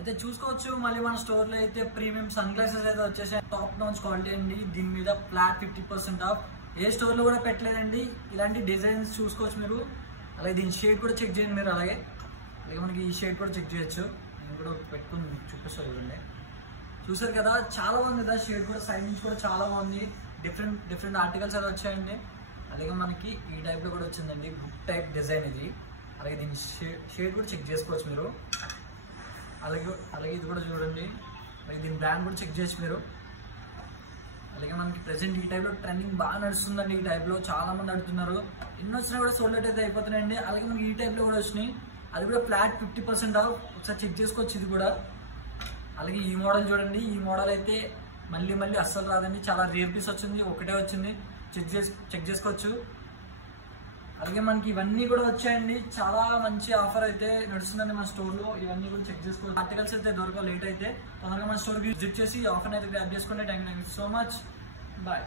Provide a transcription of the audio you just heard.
అయితే చూసుకోవచ్చు. మళ్ళీ మన స్టోర్ లో అయితే ప్రీమియం సన్ గ్లాసెస్ అయితే వచ్చేసాయి. టాప్ నాచ్ క్వాలిటీ అండి. దీని మీద ఫ్లాట్ 50% ఆఫ్. ఏ స్టోర్ లో కూడా పెట్టలేదండి. ఇలాంటి డిజైన్స్ చూసుకోవచ్చు మీరు. అలాగే దీని షేడ్ కూడా చెక్ చేయండి మీరు. అలాగే మనకి ఈ షేడ్ కూడా చెక్ చేయొచ్చు. నేను కూడా పెట్టుకుని చూపిస్తాను చూడండి. చూసారు కదా, చాలా బాగుంది కదా షేడ్ కూడా. సైడ్ నుంచి కూడా చాలా బాగుంది. డిఫరెంట్ ఆర్టికల్స్ అయితే వచ్చాయండి. అలాగే మనకి ఈ టైప్ లో కూడా వచ్చిందండి, బుక్ టైప్ డిజైన్ ఇది. అలాగే దీని షేడ్ కూడా చెక్ చేసుకోవచ్చు మీరు. అలాగే ఇది కూడా చూడండి. అలాగే దీని బ్రాండ్ కూడా చెక్ చేయొచ్చు మీరు. అలాగే మనకి ప్రెసెంట్ ఈ టైప్ లో ట్రెండింగ్ బాగా నడుస్తుందండి. ఈ టైప్ లో చాలా మంది అడుగుతున్నారు. ఎన్ని వచ్చినా కూడా సోల్డ్ అవుట్ అయితే అయిపోతున్నాయండి. అలాగే మనకి ఈ టైప్ లో కూడా వచ్చినాయి. అది కూడా ఫ్లాట్ 50% ఆఫ్. ఒకసారి చెక్ చేసుకోవచ్చు ఇది కూడా. అలాగే ఈ మోడల్ చూడండి. ఈ మోడల్ అయితే మళ్ళీ అస్సలు రాదండి. చాలా రేర్ పీస్ వచ్చింది, ఒకటే వచ్చింది. చెక్ చేసుకోవచ్చు. అలాగే మనకి ఇవన్నీ కూడా వచ్చాయండి. చాలా మంచి ఆఫర్ అయితే నడుస్తుందండి మన స్టోర్ లో. ఇవన్నీ కూడా చెక్ చేసుకోవచ్చు. ఆర్టికల్స్ అయితే దొరక లేట్ అయితే తొందరగా మన స్టోర్ కి విజిట్ చేసి ఈ ఆఫర్ అయితే గ్రాబ్ చేసుకోండి. Thank you so much. Bye.